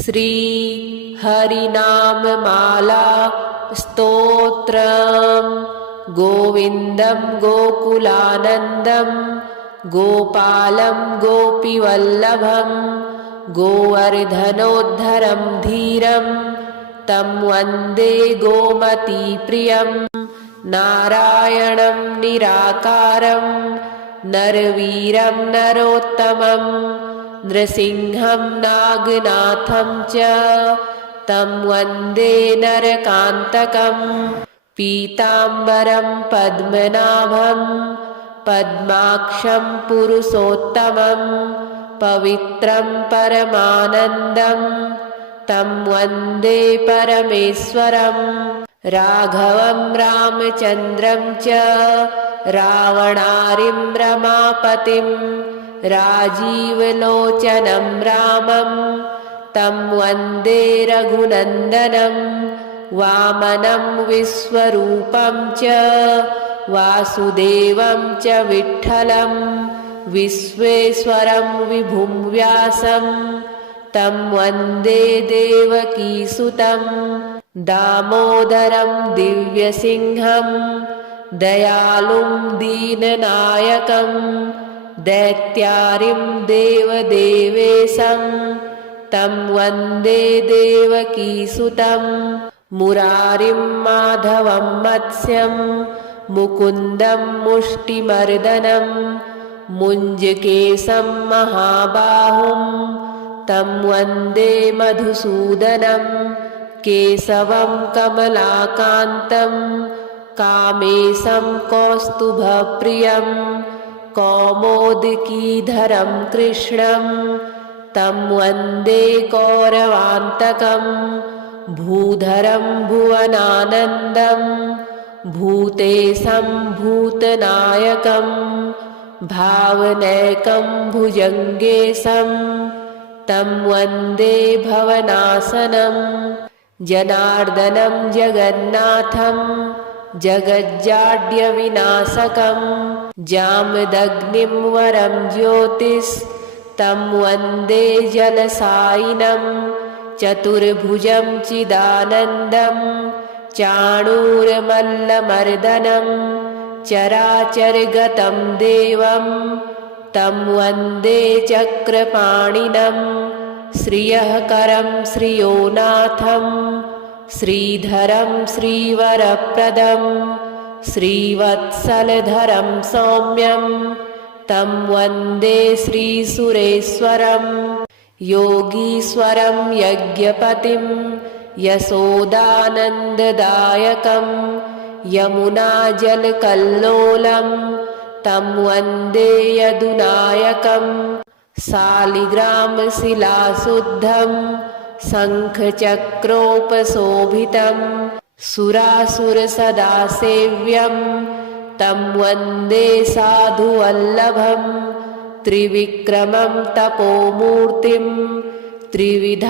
श्री हरिनाममाला स्तोत्रम्। गोविन्दं गोकुलानन्दं गोपालं गोपीवल्लभं गोवर्धनोद्धरं धीरं तं वन्दे गोमतीप्रियं। नारायणं निराकारं नरवीरं नरोत्तमं नृसिंहं नागनाथं च तं वन्दे नरकान्तकम्। पीताम्बरं पद्मनाभं पद्माक्षं पुरुषोत्तमं पवित्रं परमानन्दं तं वन्दे परमेश्वरम्। राघवं रामचन्द्रं च रावणारिं रमापतिं राजीवलोचनं रामं तं वन्दे रघुनन्दनं। वामनं विश्वरूपं च वासुदेवं च विठ्ठलं विश्वेश्वरं विभुं व्यासं तं वन्दे देवकीसुतं। दामोदरं दिव्यसिंहं दयालुं दीननायकं दैत्यारिं देवदेवेशं तं वन्दे देवकीसुतं। मुरारिं माधवं मत्स्यं मुकुन्दं मुष्टिमर्दनं मुञ्जकेशं महाबाहुं तं वन्दे मधुसूदनं। केशवं कमलाकान्तं कामेशं कौस्तुभप्रियं कौमोदकीधरं कृष्णं तं वन्दे कौरवान्तकम्। भूधरं भुवनानन्दं भूतेशं भूतनायकं भावनैकं भुजङ्गेशं तं वन्दे भवनाशनं। जनार्दनं जगन्नाथं जगज्जाड्यविनाशकं जामदग्निं वरं ज्योतिस्तं वन्दे जलसायिनं। चतुर्भुजं चिदानन्दं चाणूरमल्लमर्दनं चराचरगतं देवं तं वन्दे चक्रपाणिनं। श्रियःकरं श्रियोनाथं श्रीधरं श्रीवरप्रदं श्रीवत्सलधरं सौम्यं तं वन्दे श्रीसुरेश्वरम्। योगीश्वरं यज्ञपतिं यशोदानन्ददायकं यमुनाजलकल्लोलं तं वन्दे यदुनायकम्। शालिग्रामशिलाशुद्धं शङ्खचक्रोपशोभितं सुरासुरसदासेव्यं तं वन्दे साधुवल्लभम्। त्रिविक्रमं तपोमूर्तिं त्रिविधाघोघनाशनं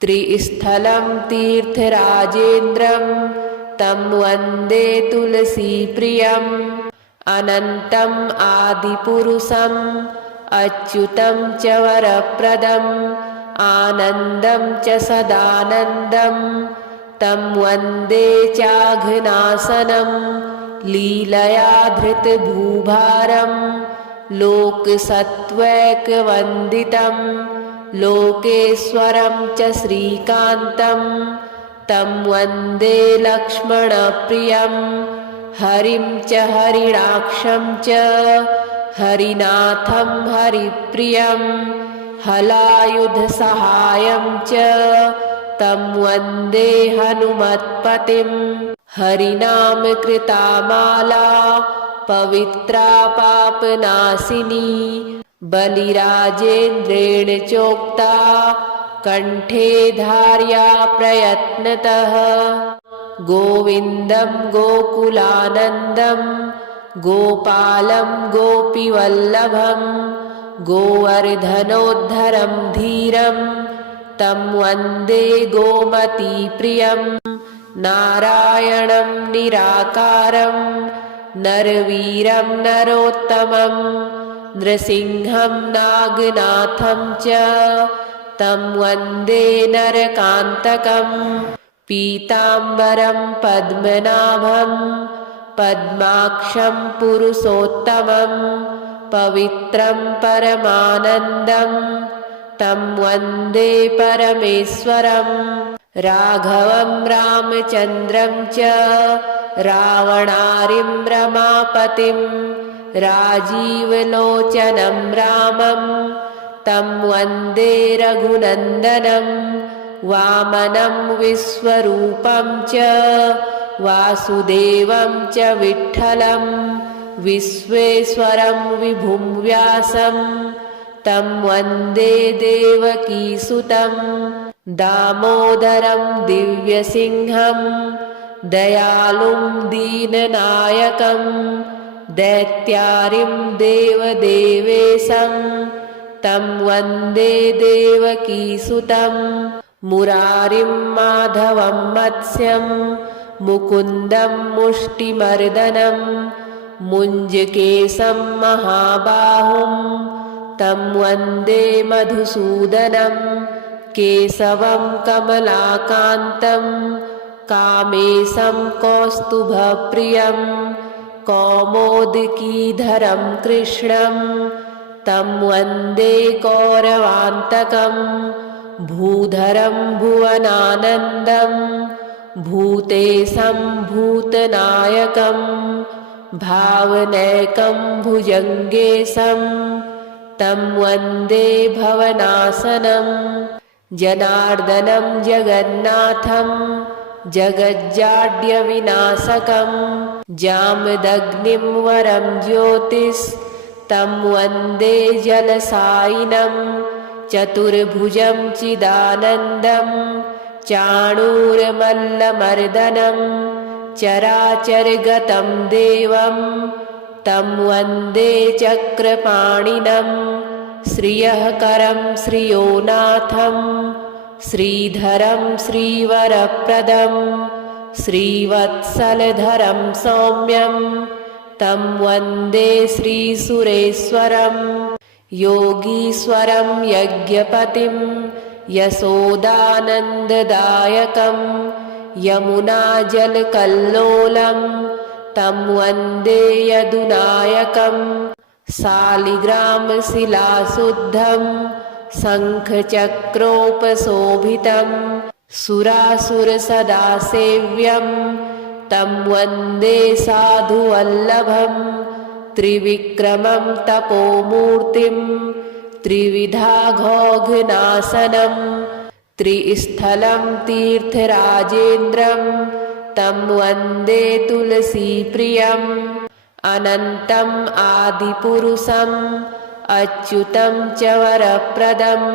त्रिस्थलं तीर्थराजेन्द्रं तं वन्दे तुलसीप्रियम्। अनन्तम् आदिपुरुषम् अच्युतं च वरप्रदम् आनन्दं च सदानन्दं तं वन्दे चाघनाशनं। लीलया धृतभूभारं लोकसत्त्वैकवन्दितं लोकेश्वरं च श्रीकान्तं तं वन्दे लक्ष्मणप्रियं। हरिं च हरिणाक्षं च हरिनाथं हरिप्रियं हलायुधसहायं च तं वन्दे हनुमत्पतिम्। हरिनामकृता माला पवित्रा पापनाशिनी बलिराजेन्द्रेण चोक्ता कण्ठे धार्या प्रयत्नतः। गोविन्दं गोकुलानन्दं गोपालं गोपीवल्लभं गोवर्धनोद्धरं धीरं तं वन्दे गोमतीप्रियम्। नारायणं निराकारं नरवीरं नरोत्तमं नृसिंहं नागनाथं च तं वन्दे नरकान्तकम् पीताम्बरं पद्मनाभं पद्माक्षं पुरुषोत्तमं पवित्रं परमानन्दं तं वन्दे परमेश्वरम् राघवं रामचन्द्रं च रावणारिं रमापतिं राजीवलोचनं रामं तं वन्दे रघुनन्दनं वामनं विश्वरूपं च वासुदेवं च विठ्ठलं विश्वेश्वरं विभुं व्यासं तं वन्दे देवकीसुतं दामोदरं दिव्यसिंहं दयालुं दीननायकं दैत्यारिं देवदेवेशं तं वन्दे देवकीसुतं मुरारिं माधवं मत्स्यं मुकुन्दं मुष्टिमर्दनं मुञ्जकेशं महाबाहुं तं वन्दे मधुसूदनं केशवं कमलाकान्तं कामेशं कौस्तुभप्रियं कौमोदकीधरं कृष्णं तं वन्दे कौरवान्तकं भूधरं भुवनानन्दं भूतेशं भूतनायकं भावनैकं भुजङ्गेशं तं वन्दे भवनाशनं जनार्दनं जगन्नाथं जगज्जाड्यविनाशकं जामदग्निं वरं ज्योतिस्तं वन्दे जलसायिनं चतुर्भुजं चिदानन्दं चाणूरमल्लमर्दनं चराचरगतं देवं तं वन्दे चक्रपाणिनं श्रियःकरं श्रियोनाथं श्रीधरं श्रीवरप्रदं श्रीवत्सलधरं सौम्यं तं वन्दे श्रीसुरेश्वरं योगीश्वरं यज्ञपतिं यशोदानन्ददायकं यमुनाजलकल्लोलं तं वन्दे यदुनायकं शालिग्रामशिलाशुद्धं शङ्खचक्रोपशोभितं सुरासुरसदासेव्यं तं वन्दे साधुवल्लभं त्रिविक्रमं तपोमूर्तिं त्रिविधाघोघनाशनं त्रिस्थलं तीर्थराजेन्द्रं तं वन्दे तुलसीप्रियम् अनन्तम् आदिपुरुषम् अच्युतं च वरप्रदम्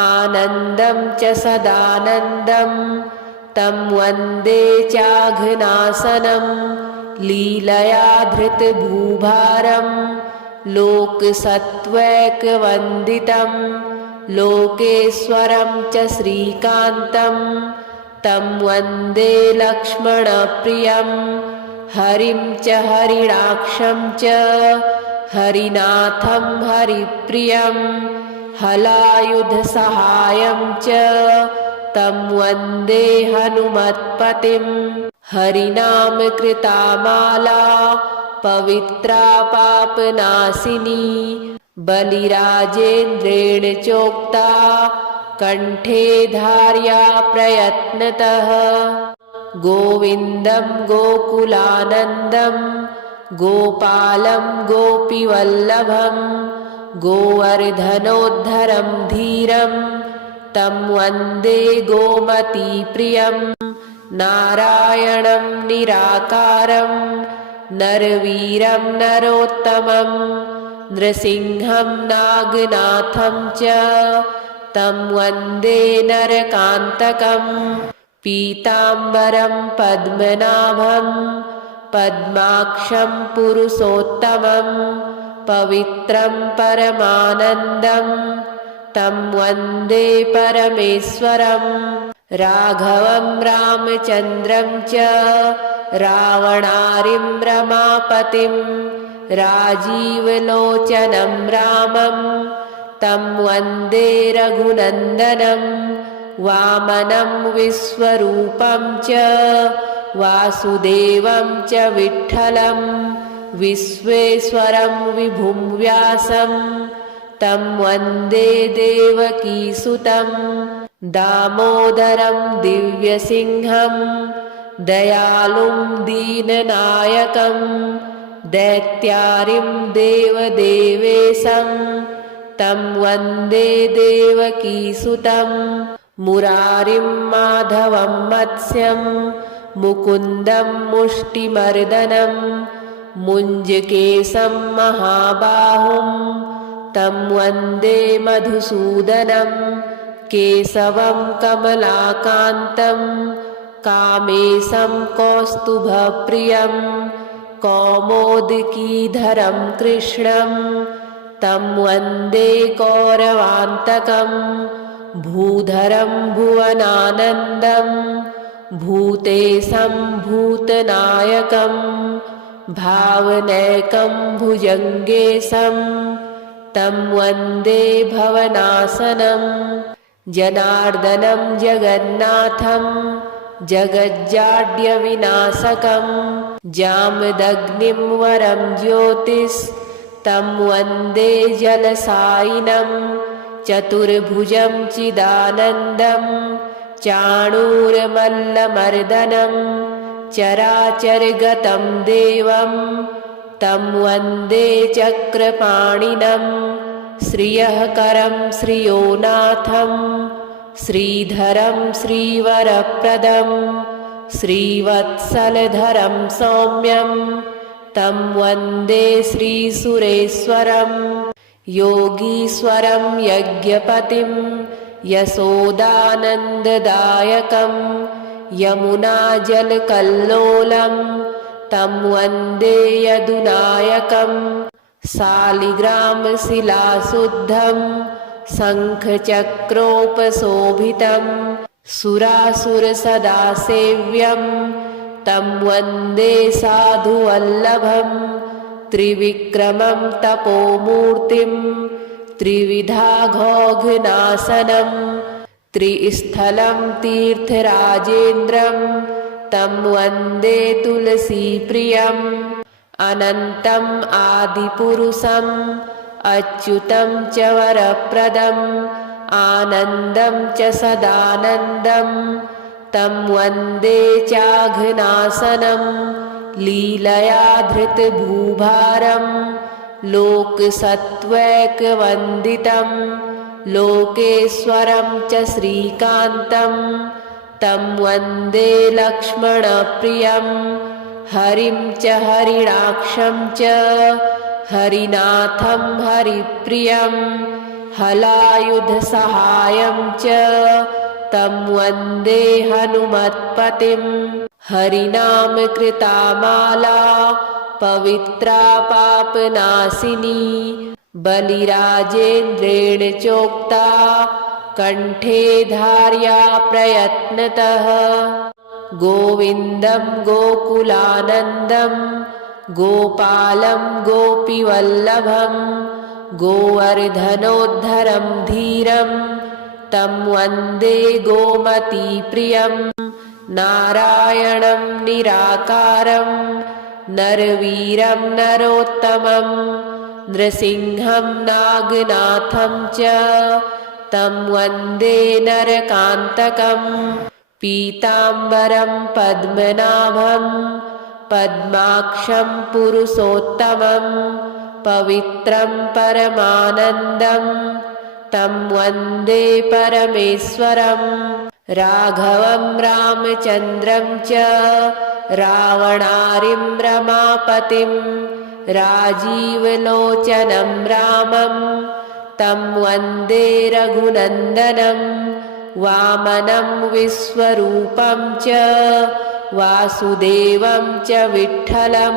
आनन्दं च सदानन्दं तं वन्दे चाघनाशनं लीलया धृतभूभारं लोकसत्त्वैकवन्दितं लोकेश्वरं च श्रीकान्तं तं वन्दे लक्ष्मणप्रियं हरिं च हरिणाक्षं च हरिनाथं हरिप्रियं हलायुधसहायं च तं वन्दे हनुमत्पतिं हरिनामकृता माला पवित्रा पापनाशिनी बलिराजेन्द्रेण चोक्ता कण्ठे धार्या प्रयत्नतः गोविन्दं गोकुलानन्दं गोपालं गोपीवल्लभं गोवर्धनोद्धरं धीरं तं वन्दे गोमतीप्रियं नारायणं निराकारं नरवीरं नरोत्तमं नृसिंहं नागनाथं च तं वन्दे नरकान्तकम् पीताम्बरं पद्मनाभं पद्माक्षं पुरुषोत्तमं पवित्रं परमानन्दं तं वन्दे परमेश्वरं राघवं रामचन्द्रं च रावणारिं रमापतिं राजीवलोचनं रामं तं वन्दे रघुनन्दनं वामनं विश्वरूपं च वासुदेवं च विठ्ठलं विश्वेश्वरं विभुं व्यासं तं वन्दे देवकीसुतं दामोदरं दिव्यसिंहं दयालुं दीननायकं दैत्यारिं देवदेवेशं तं वन्दे देवकीसुतं मुरारिं माधवं मत्स्यं मुकुन्दं मुष्टिमर्दनं मुञ्जकेशं महाबाहुं तं वन्दे मधुसूदनं केशवं कमलाकान्तं कामेशं कौस्तुभप्रियं कौमोदकीधरं कृष्णं तं वन्दे कौरवान्तकं भूधरं भुवनानन्दं भूतेशं भूतनायकं भावनैकं भुजङ्गेशं तं वन्दे भवनाशनं जनार्दनं जगन्नाथं जगज्जाड्यविनाशकं जामदग्निं वरं ज्योतिस्तं वन्दे जलसायिनं चतुर्भुजं चिदानन्दं चाणूरमल्लमर्दनं चराचरगतं देवं तं वन्दे चक्रपाणिनं श्रियःकरं श्रियोनाथं श्रीधरं श्रीवरप्रदं श्रीवत्सलधरं सौम्यं तं वन्दे श्रीसुरेश्वरं योगीश्वरं यज्ञपतिं यशोदानन्ददायकं यमुनाजलकल्लोलं तं वन्दे यदुनायकं शालिग्रामशिलाशुद्धं शङ्खचक्रोपशोभितं सुरासुरसदासेव्यं तं वन्दे साधुवल्लभं त्रिविक्रमं तपोमूर्तिं त्रिविधाघोघनाशनं त्रिस्थलं तीर्थराजेन्द्रं तं वन्दे तुलसीप्रियम् अनन्तम् आदिपुरुषम् अच्युतं च वरप्रदम् आनन्दं च सदानन्दं तं वन्दे चाघनाशनं लीलया धृतभूभारं लोकसत्त्वैकवन्दितं लोकेश्वरं च श्रीकान्तं तं वन्दे लक्ष्मणप्रियं हरिं च हरिणाक्षं च हरिनाथं हरिप्रियं हलायुधसहायं च तं वन्दे हनुमत्पतिं हरिनामकृता माला पवित्रा पापनाशिनी बलिराजेन्द्रेण चोक्ता कण्ठे धार्या प्रयत्नतः गोविन्दं गोकुलानन्दं गोपालं गोपीवल्लभं गोवर्धनोद्धरं धीरं तं वन्दे गोमतीप्रियं नारायणं निराकारं नरवीरं नरोत्तमं नृसिंहं नागनाथं च तं वन्दे नरकान्तकं पीताम्बरं पद्मनाभं पद्माक्षं पुरुषोत्तमं पवित्रं परमानन्दं तं वन्दे परमेश्वरं राघवं रामचन्द्रं च रावणारिं रमापतिं राजीवलोचनं रामं तं वन्दे रघुनन्दनं वामनं विश्वरूपं च वासुदेवं च विठ्ठलं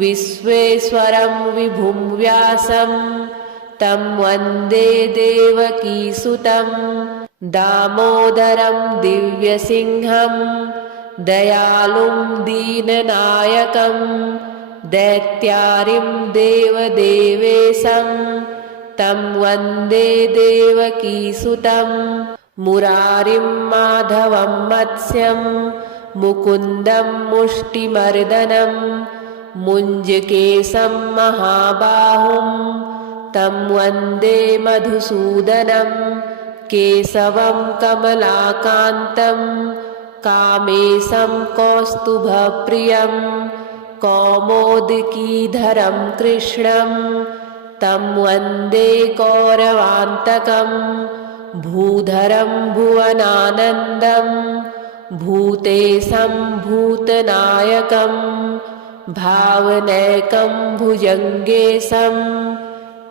विश्वेश्वरं विभुं व्यासं तं वन्दे देवकीसुतं दामोदरं दिव्यसिंहं दयालुं दीननायकं दैत्यारिं देवदेवेशं तं वन्दे देवकीसुतं मुरारिं माधवं मत्स्यं मुकुन्दं मुष्टिमर्दनं मुञ्जकेशं महाबाहुं तं वन्दे मधुसूदनं केशवं कमलाकान्तं कामेशं कौस्तुभप्रियं कौमोदकीधरं कृष्णं तं वन्दे कौरवान्तकं भूधरं भुवनानन्दं भूतेशं भूतनायकं भावनैकं भुजङ्गेशं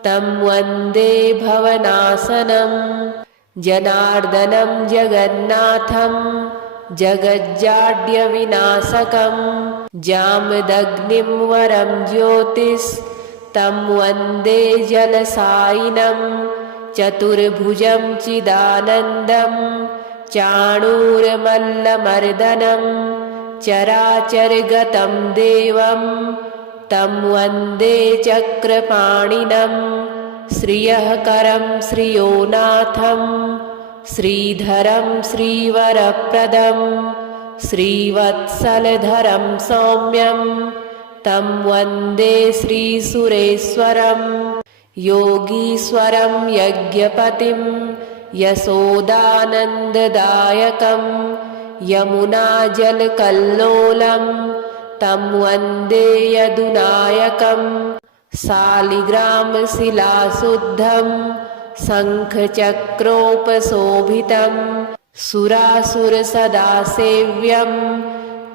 तं वन्दे भवनासनं जनार्दनं जगन्नाथं जगज्जाड्यविनाशकं जामदग्निं वरं ज्योतिस्तं वन्दे जलसायिनं चतुर्भुजं चिदानन्दं चाणूरमल्लमर्दनं चराचरगतं देवं तं वन्दे चक्रपाणिनं श्रियःकरं श्रियोनाथं श्रीधरं श्रीवरप्रदं श्रीवत्सलधरं सौम्यं तं वन्दे श्रीसुरेश्वरं योगीश्वरं यज्ञपतिं यशोदानन्ददायकं यमुनाजलकल्लोलं तं वन्दे यदुनायकं शालिग्रामशिलाशुद्धं शङ्खचक्रोपशोभितं सुरासुरसदासेव्यं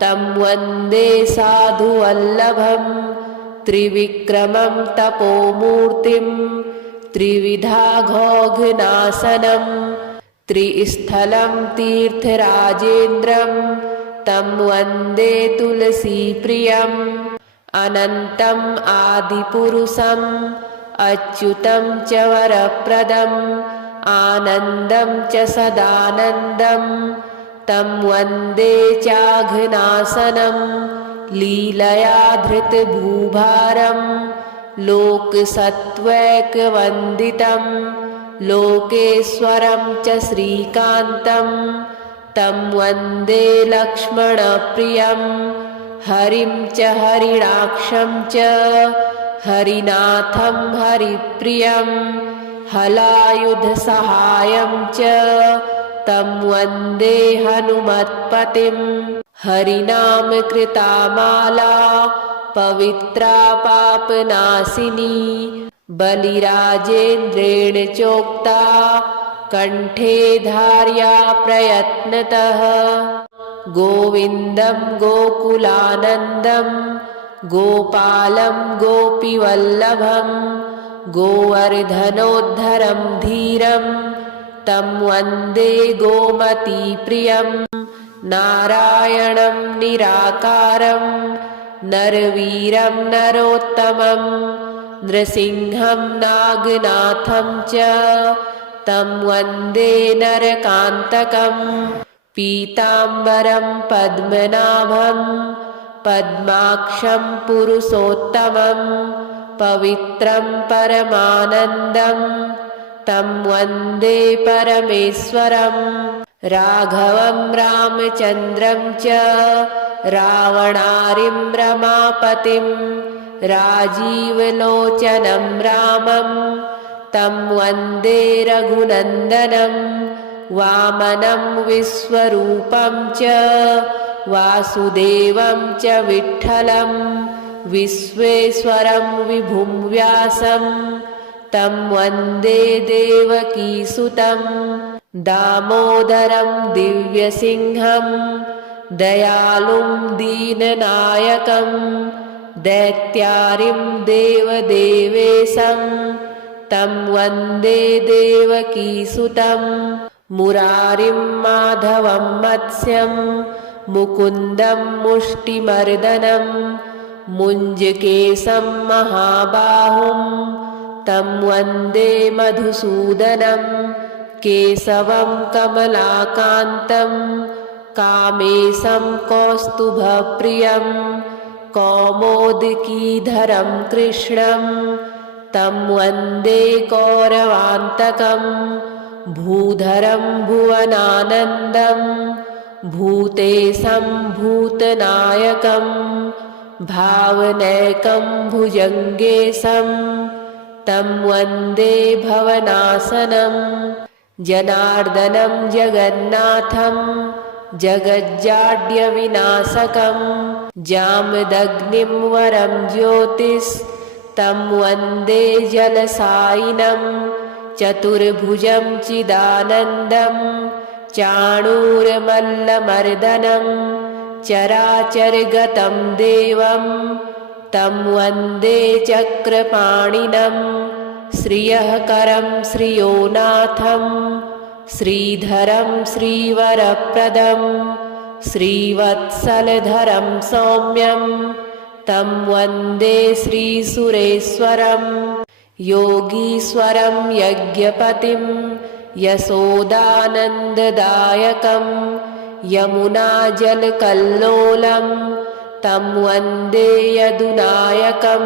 तं वन्दे साधुवल्लभं त्रिविक्रमं तपोमूर्तिं त्रिविधाघोघनाशनं त्रिस्थलं तीर्थराजेन्द्रं तं वन्दे तुलसीप्रियम् अनन्तम् आदिपुरुषम् अच्युतं च वरप्रदम् आनन्दं च सदानन्दं तं वन्दे चाघनाशनं लीलया धृतभूभारं लोकसत्त्वैकवन्दितं लोकेश्वरं च श्रीकान्तं तं वन्दे लक्ष्मणप्रियं हरिं च हरिणाक्षं च हरिनाथं हरिप्रियं हलायुधसहायं च तं वन्दे हनुमत्पतिं हरिनामकृता माला पवित्रा पापनाशिनी बलिराजेन्द्रेण चोक्ता कण्ठे धार्या प्रयत्नतः गोविन्दं गोकुलानन्दं गोपालं गोपीवल्लभं गोवर्धनोद्धरं धीरं तं वन्दे गोमतीप्रियं नारायणं निराकारं नरवीरं नरोत्तमं नृसिंहं नागनाथं च तं वन्दे नरकान्तकं पीताम्बरं पद्मनाभं पद्माक्षं पुरुषोत्तमं पवित्रं परमानन्दं तं वन्दे परमेश्वरं राघवं रामचन्द्रं च रावणारिं रमापतिं राजीवलोचनं रामं तं वन्दे रघुनन्दनं वामनं विश्वरूपं च वासुदेवं च विठ्ठलं विश्वेश्वरं विभुं व्यासं तं वन्दे देवकीसुतं दामोदरं दिव्यसिंहं दयालुं दीननायकं दैत्यारिं देवदेवेशं तं वन्दे देवकीसुतं मुरारिं माधवं मत्स्यं मुकुन्दं मुष्टिमर्दनं मुञ्जकेशं महाबाहुं तं वन्दे मधुसूदनं केशवं कमलाकान्तं कामेशं कौस्तुभप्रियं कौमोदकीधरं कृष्णं तं वन्दे कौरवान्तकं भूधरं भुवनानन्दं भूतेशं भूतनायकं भावनैकं भुजङ्गेशं तं वन्दे भवनाशनं जनार्दनं जगन्नाथं जगज्जाड्यविनाशकं जामदग्निं वरं ज्योतिस्तं वन्दे जलसायिनं चतुर्भुजं चिदानन्दं चाणूरमल्लमर्दनं चराचरगतं देवं तं वन्दे चक्रपाणिनं श्रियःकरं श्रियोनाथं श्रीधरं श्रीवरप्रदं श्रीवत्सलधरं सौम्यं तं वन्दे श्रीसुरेश्वरं योगीश्वरं यज्ञपतिं यशोदानन्ददायकं यमुनाजलकल्लोलं तं वन्दे यदुनायकं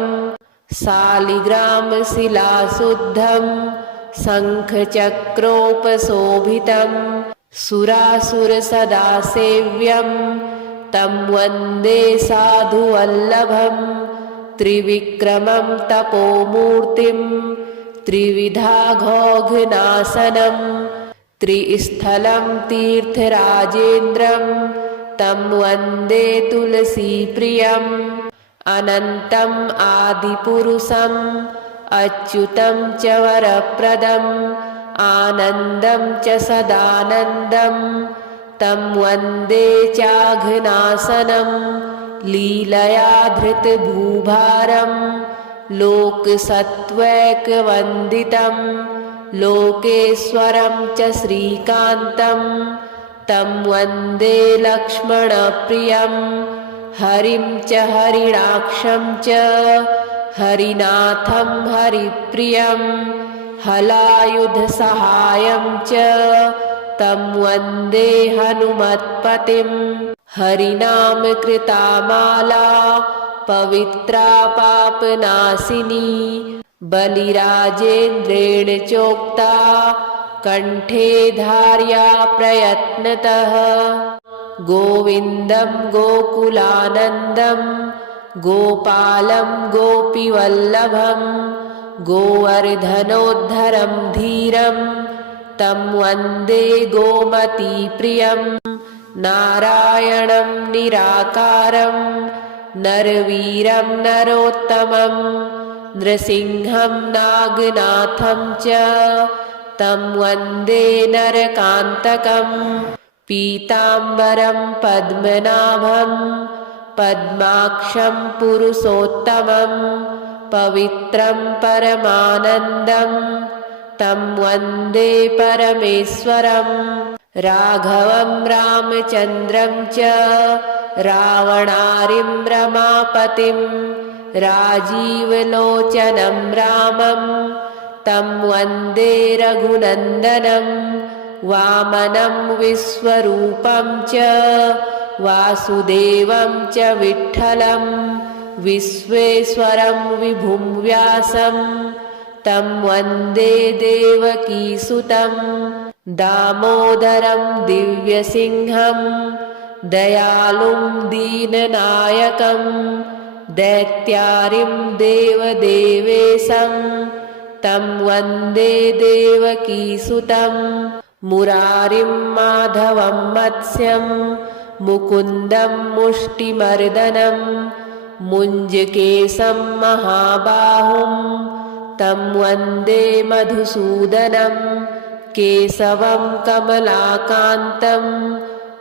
शालिग्रामशिलाशुद्धं शङ्खचक्रोपशोभितं सुरासुरसदासेव्यं तं वन्दे साधुवल्लभं त्रिविक्रमं तपोमूर्तिं त्रिविधाघोघनाशनं त्रिस्थलं तीर्थराजेन्द्रं तं वन्दे तुलसीप्रियम् अनन्तम् आदिपुरुषम् अच्युतं च वरप्रदम् आनन्दं च सदानन्दं तं वन्दे चाघनाशनं लीलया धृतभूभारं लोकसत्त्वैकवन्दितं लोकेश्वरं च श्रीकान्तं तं वन्दे लक्ष्मणप्रियं हरिं च हरिणाक्षं च हरिनाथं हरिप्रियं हलायुधसहायं च तं वन्दे हनुमत्पतिं हरिनामकृता माला पवित्रा पापनाशिनी बलिराजेन्द्रेण चोक्ता कण्ठे धार्या प्रयत्नतः गोविन्दं गोकुलानन्दं गोपालं गोपीवल्लभं गोवर्धनोद्धरं धीरं तं वन्दे गोमतीप्रियं नारायणं निराकारं नरवीरं नरोत्तमं नृसिंहं नागनाथं च तं वन्दे नरकान्तकं पीताम्बरं पद्मनाभं पद्माक्षं पुरुषोत्तमं पवित्रं परमानन्दं तं वन्दे परमेश्वरं राघवं रामचन्द्रं च रावणारिं रमापतिं राजीवलोचनं रामं तं वन्दे रघुनन्दनं वामनं विश्वरूपं च वासुदेवं च विठ्ठलं विश्वेश्वरं विभुं व्यासं तं वन्दे देवकीसुतं दामोदरं दिव्यसिंहं दयालुं दीननायकं दैत्यारिं देवदेवेशं तं वन्दे देवकीसुतं मुरारिं माधवं मत्स्यं मुकुन्दं मुष्टिमर्दनं मुञ्जकेशं महाबाहुं तं वन्दे मधुसूदनं केशवं कमलाकान्तं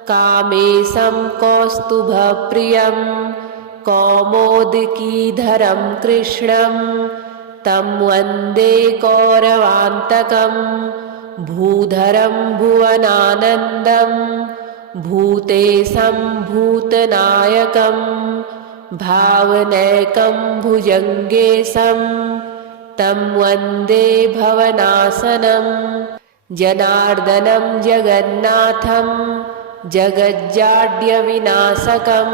कामेशं कौस्तुभप्रियं कौमोदकीधरं कृष्णं तं वन्दे कौरवान्तकं भूधरं भुवनानन्दं भूतेशं भूतनायकं भावनैकं भुजङ्गेशं तं वन्दे भवनाशनं जनार्दनं जगन्नाथं जगज्जाड्यविनाशकं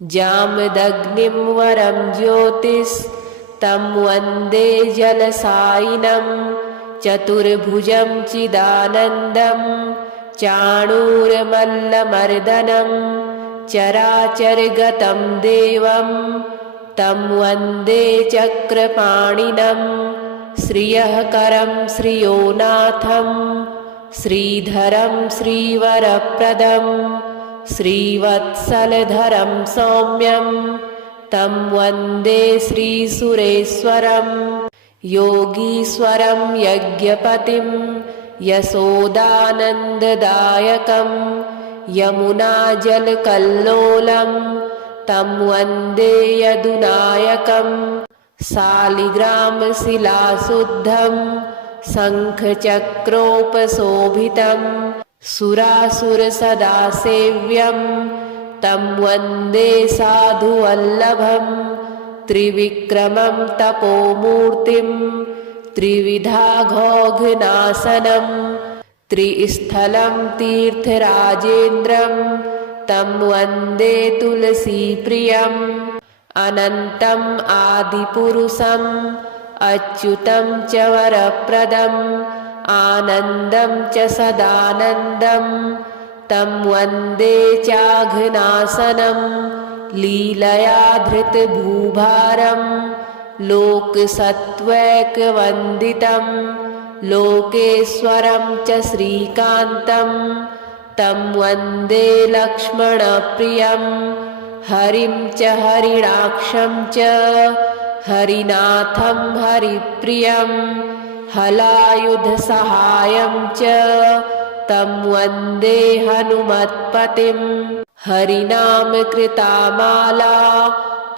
जामदग्निं वरं ज्योतिस्तं वन्दे जलसायिनं चतुर्भुजं चिदानन्दं चाणूरमल्लमर्दनं चराचरगतं देवं तं वन्दे चक्रपाणिनं श्रियःकरं श्रियोनाथं श्रीधरं श्रीवरप्रदं श्रीवत्सलधरं सौम्यं तं वन्दे श्रीसुरेश्वरं योगीश्वरं यज्ञपतिं यशोदानन्ददायकं यमुनाजलकल्लोलं तं वन्दे यदुनायकं शालिग्रामशिलाशुद्धं शङ्खचक्रोपशोभितं सुरासुरसदासेव्यं तं वन्दे साधुवल्लभं त्रिविक्रमं तपोमूर्तिं त्रिविधाघोघनाशनं त्रिस्थलं तीर्थराजेन्द्रं तं वन्दे तुलसीप्रियम् अनन्तम् आदिपुरुषम् अच्युतं च वरप्रदम् आनन्दं च सदानन्दं तं वन्दे चाघनाशनं लीलया धृतभूभारं लोकसत्त्वैकवन्दितं लोकेश्वरं च श्रीकान्तं तं वन्दे लक्ष्मणप्रियं हरिं च हरिणाक्षं च हरिनाथं हरिप्रियं हलायुधसहायं च तं वन्दे हनुमत्पतिं हरिनामकृता माला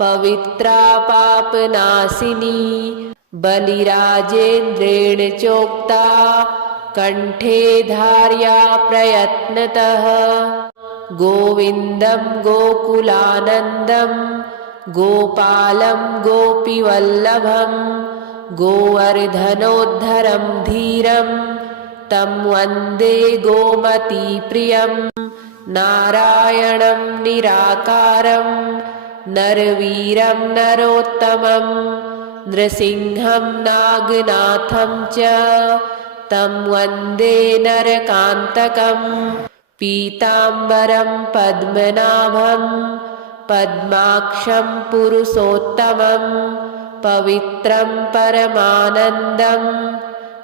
पवित्रा पापनाशिनी बलिराजेन्द्रेण चोक्ता कण्ठे धार्या प्रयत्नतः गोविन्दं गोकुलानन्दं गोपालं गोपीवल्लभं गोवर्धनोद्धरं धीरं तं वन्दे गोमतीप्रियं नारायणं निराकारं नरवीरं नरोत्तमं नृसिंहं नागनाथं च तं वन्दे नरकान्तकं पीताम्बरं पद्मनाभं पद्माक्षं पुरुषोत्तमं पवित्रं परमानन्दं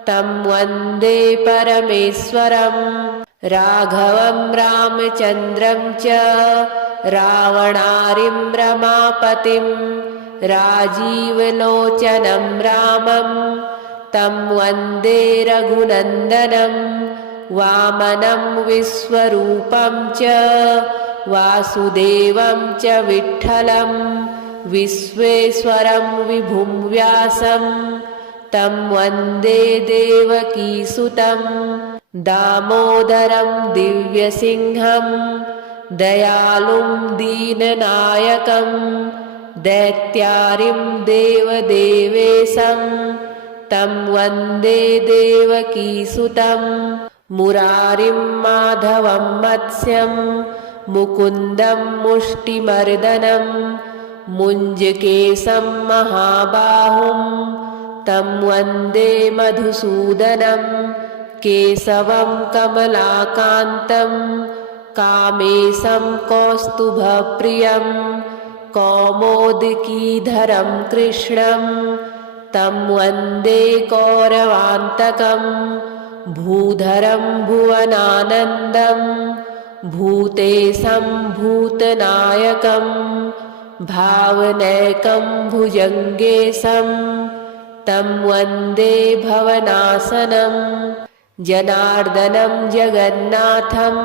तं वन्दे परमेश्वरं राघवं रामचन्द्रं च रावणारिं रमापतिं राजीवलोचनं रामं तं वन्दे रघुनन्दनं वामनं विश्वरूपं च वासुदेवं च विठ्ठलं विश्वेश्वरं विभुं व्यासं तं वन्दे देवकीसुतं दामोदरं दिव्यसिंहं दयालुं दीननायकं दैत्यारिं देवदेवेशं तं वन्दे देवकीसुतं मुरारिं माधवं मत्स्यं मुकुन्दं मुष्टिमर्दनं मुञ्जकेशं महाबाहुं तं वन्दे मधुसूदनं केशवं कमलाकान्तं कामेशं कौस्तुभप्रियं कौमोदकीधरं कृष्णं तं वन्दे कौरवान्तकं भूधरं भुवनानन्दं भूतेशं भूतनायकं भावनैकं भुजङ्गेशं तं वन्दे भवनाशनं जनार्दनं जगन्नाथं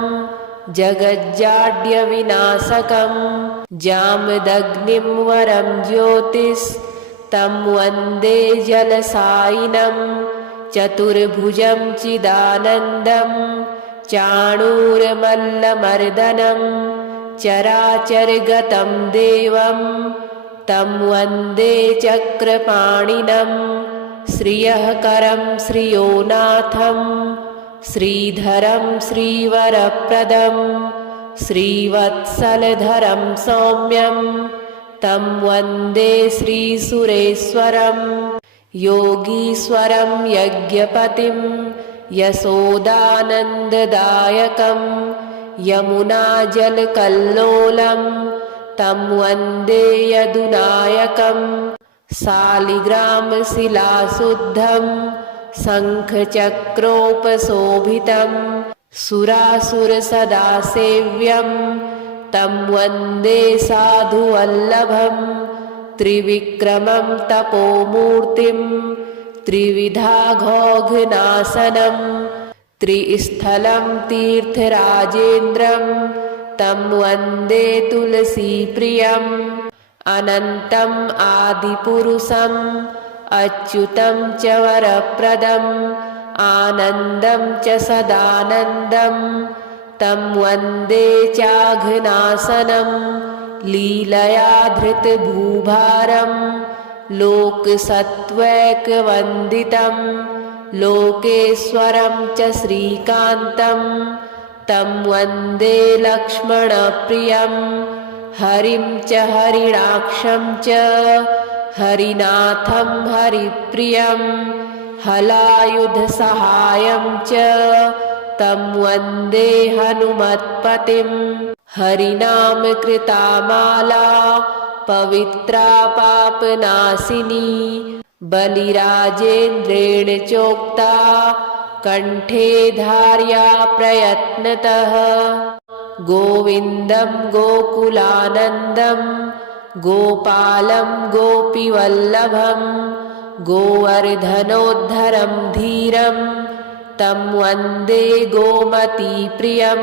जगज्जाड्यविनाशकं जामदग्निं वरं ज्योतिस्तं वन्दे जलसायिनं चतुर्भुजं चिदानन्दं चाणूरमल्लमर्दनं चराचरगतं देवं तं वन्दे चक्रपाणिनं श्रियःकरं श्रियोनाथं श्रीधरं श्रीवरप्रदं श्रीवत्सलधरं सौम्यं तं वन्दे श्रीसुरेश्वरं योगीश्वरं यज्ञपतिं यशोदानन्ददायकं यमुनाजलकल्लोलं तं वन्दे यदुनायकं शालिग्रामशिलाशुद्धं शङ्खचक्रोपशोभितं सुरासुरसदासेव्यं तं वन्दे साधुवल्लभं त्रिविक्रमं तपोमूर्तिं त्रिविधाघोघनाशनं त्रिस्थलं तीर्थराजेन्द्रं तं वन्दे तुलसीप्रियम् अनन्तम् आदिपुरुषम् अच्युतं च वरप्रदम् आनन्दं च सदानन्दं तं वन्दे चाघनाशनं लीलया धृतभूभारं लोकसत्त्वैकवन्दितं लोकेश्वरं च श्रीकान्तं तं वन्दे लक्ष्मणप्रियं हरिं च हरिणाक्षं च हरिनाथं हरिप्रियं हलायुधसहायं च तं वन्दे हनुमत्पतिं हरिनामकृता माला पवित्रा पापनाशिनी बलिराजेन्द्रेण चोक्ता कण्ठे धार्या प्रयत्नतः गोविन्दं गोकुलानन्दं गोपालं गोपीवल्लभं गोवर्धनोद्धरं धीरं तं वन्दे गोमतीप्रियं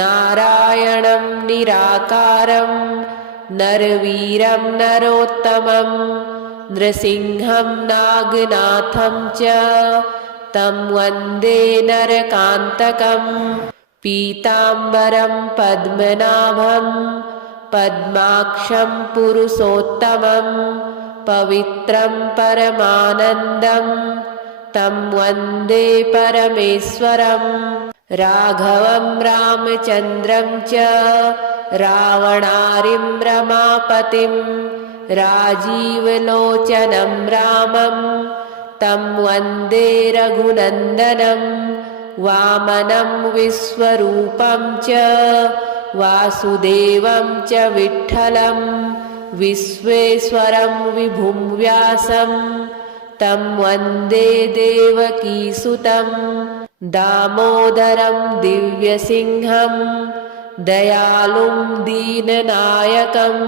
नारायणं निराकारं नरवीरं नरोत्तमं नृसिंहं नागनाथं च तं वन्दे नरकान्तकं पीताम्बरं पद्मनाभं पद्माक्षं पुरुषोत्तमं पवित्रं परमानन्दं तं वन्दे परमेश्वरं राघवं रामचन्द्रं च रावणारिं रमापतिं राजीवलोचनं रामं तं वन्दे रघुनन्दनं वामनं विश्वरूपं च वासुदेवं च विठ्ठलं विश्वेश्वरं विभुं व्यासं तं वन्दे देवकीसुतं दामोदरं दिव्यसिंहं दयालुं दीननायकं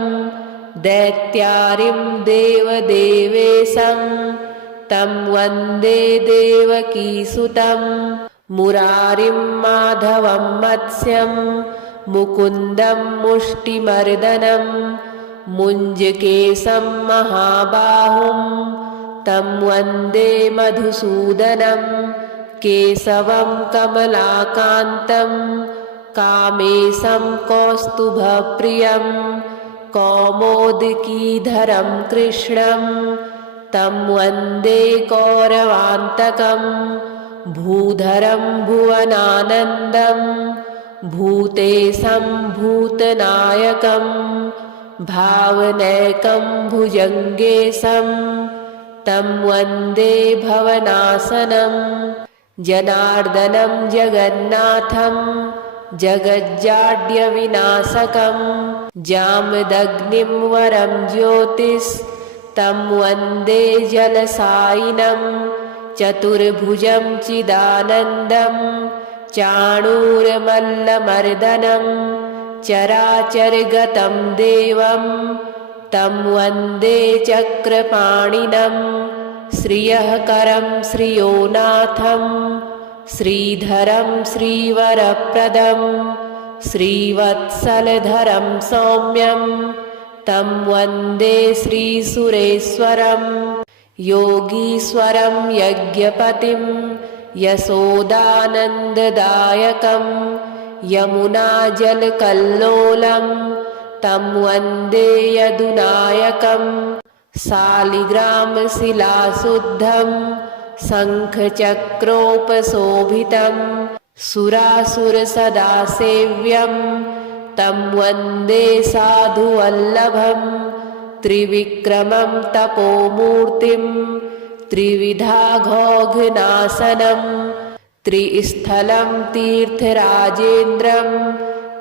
दैत्यारिं देवदेवेशं तं वन्दे देवकीसुतं मुरारिं माधवं मत्स्यं मुकुन्दं मुष्टिमर्दनं मुञ्जकेशं महाबाहुं तं वन्दे मधुसूदनं केशवं कमलाकान्तं कामेशं कौस्तुभप्रियं कौमोदकीधरं कृष्णं तं वन्दे कौरवान्तकं भूधरं भुवनानन्दं भूतेशं भूतनायकं भावनैकं भुजङ्गेशं तं वन्दे भवनाशनं जनार्दनं जगन्नाथं जगज्जाड्यविनाशकं जामदग्निं वरं ज्योतिस्तं वन्दे जलसायिनं चतुर्भुजं चिदानन्दं चाणूरमल्लमर्दनं चराचरगतं देवं तं वन्दे चक्रपाणिनं श्रियःकरं श्रियोनाथं श्रीधरं श्रीवरप्रदं श्रीवत्सलधरं सौम्यं तं वन्दे श्रीसुरेश्वरं योगीश्वरं यज्ञपतिं यशोदानन्ददायकं यमुनाजलकल्लोलं तं वन्दे यदुनायकं शालिग्रामशिलाशुद्धं शङ्खचक्रोपशोभितं सुरासुरसदा सेव्यं तं वन्दे साधुवल्लभं त्रिविक्रमं तपोमूर्तिं त्रिविधाघोघनाशनं त्रिस्थलं तीर्थराजेन्द्रं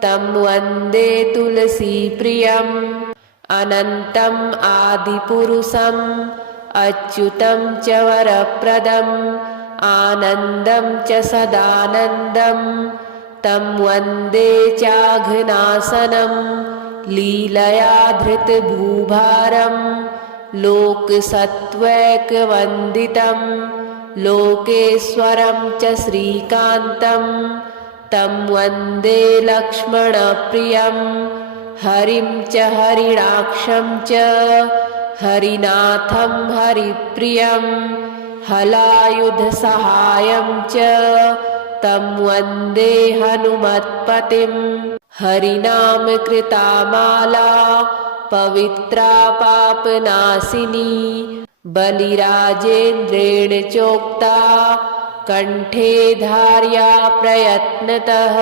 तं वन्दे तुलसीप्रियम् अनन्तम् आदिपुरुषम् अच्युतं च वरप्रदम् आनन्दं च सदानन्दं तं वन्दे चाघनाशनं लीलया धृतभूभारं लोकसत्त्वैकवन्दितं लोकेश्वरं च श्रीकान्तं तं वन्दे लक्ष्मणप्रियं हरिं च हरिणाक्षं च हरिनाथं हरिप्रियं हलायुधसहायं च तं वन्दे हनुमत्पतिं हरिनामकृता माला पवित्रा पापनाशिनी बलिराजेन्द्रेण चोक्ता कण्ठे धार्या प्रयत्नतः।